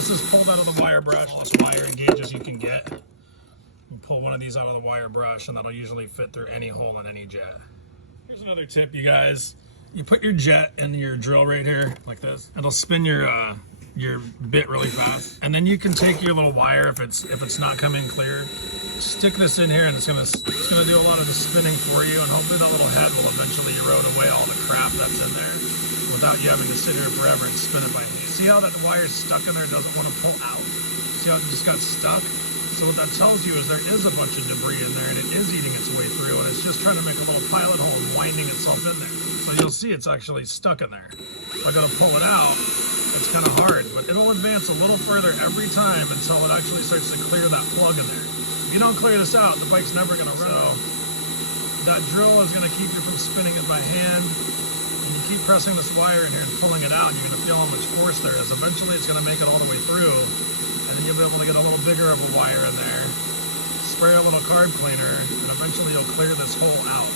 This is pulled out of the wire brush. All this wire and gauges you can get. You pull one of these out of the wire brush, and that'll usually fit through any hole in any jet. Here's another tip, you guys. You put your jet in your drill right here, like this. It'll spin your bit really fast, and then you can take your little wire if it's not coming clear. Stick this in here, and it's gonna do a lot of the spinning for you, and hopefully that little head will eventually erode away all the crap that's in there without you having to sit here forever and spin it by hand. See how that wire's stuck in there, doesn't want to pull out? See how it just got stuck? So what that tells you is there is a bunch of debris in there, and it is eating its way through, and it's just trying to make a little pilot hole and winding itself in there. So you'll see it's actually stuck in there. If I gotta pull it out, it's kind of hard, but it'll advance a little further every time until it actually starts to clear that plug in there. If you don't clear this out, the bike's never gonna run. So that drill is gonna keep you from spinning it by hand. And you keep pressing this wire in here and pulling it out, you're gonna feel how much force there is. Eventually it's gonna make it all the way through, and then you'll be able to get a little bigger of a wire in there, spray a little carb cleaner, and eventually you'll clear this hole out.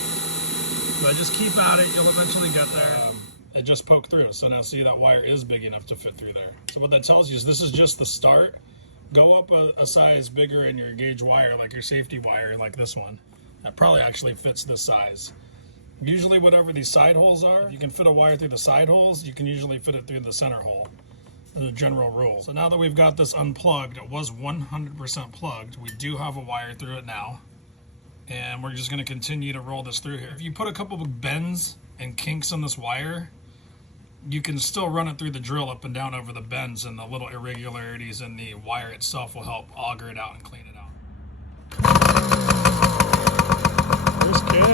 But just keep at it, you'll eventually get there. It just poked through, so now see that wire is big enough to fit through there. So what that tells you is this is just the start. Go up a size bigger in your gauge wire, like your safety wire, like this one. That probably actually fits this size. Usually whatever these side holes are, if you can fit a wire through the side holes, you can usually fit it through the center hole. The general rule. So now that we've got this unplugged, it was 100% plugged. We do have a wire through it now, and we're just going to continue to roll this through here. If you put a couple of bends and kinks on this wire, you can still run it through the drill up and down over the bends, and the little irregularities in the wire itself will help auger it out and clean it out. First kid.